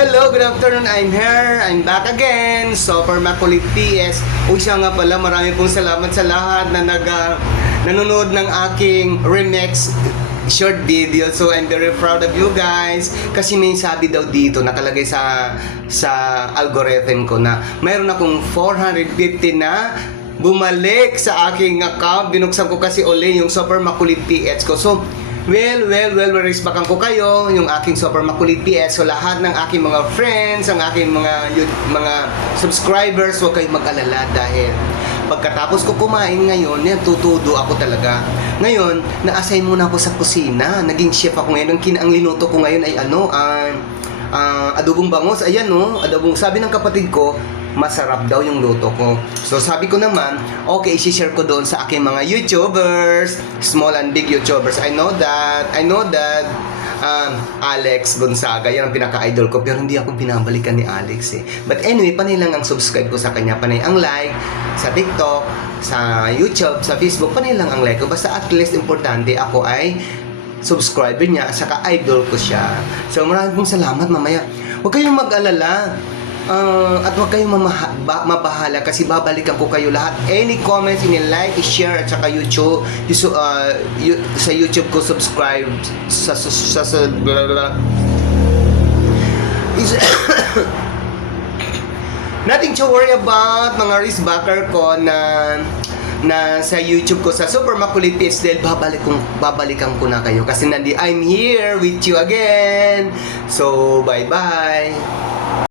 Hello, good afternoon. I'm here. I'm back again. So, for Makulit PS. Siya nga pala, marami pong salamat sa lahat na nanonood ng aking remix short video. So, I'm very proud of you guys. Kasi may sabi daw dito, nakalagay sa algorithm ko na mayroon akong 450 na bumalik sa aking account. Binuksan ko kasi uli yung Super Makulit PS ko. So, respectan ko kayo, yung aking Super Makulit PS. So, lahat ng aking mga friends, ang aking mga subscribers, huwag kayong mag-alala dahil pagkatapos ko kumain ngayon, tutudo ako talaga. Ngayon, na-assign muna ako sa kusina. Naging chef ako ngayon. Ang linuto ko ngayon ay adobong bangus. Ayan, no? Adobong, sabi ng kapatid ko, masarap daw yung luto ko. So sabi ko naman, okay, i-share ko doon sa aking mga YouTubers, small and big YouTubers. I know that Alex Gonzaga, yan ang pinaka-idol ko, pero hindi ako pinabalikan ni Alex eh. But anyway, panay lang ang subscribe ko sa kanya, panay ang like sa TikTok, sa YouTube, sa Facebook, panay lang ang like ko. Basta at least importante ako ay subscriber niya, saka idol ko siya. So maraming pong salamat mamaya. Huwag kayong mag-alala. At huwag kayong mabahala kasi babalikan ko kayo lahat. Any comments, any like, share at saka YouTube, sa YouTube ko subscribe blah, blah. Nothing to worry about mga wristbacker ko na sa YouTube ko sa Super Makulit PS dahil babalikan ko na kayo kasi I'm here with you again. So bye bye.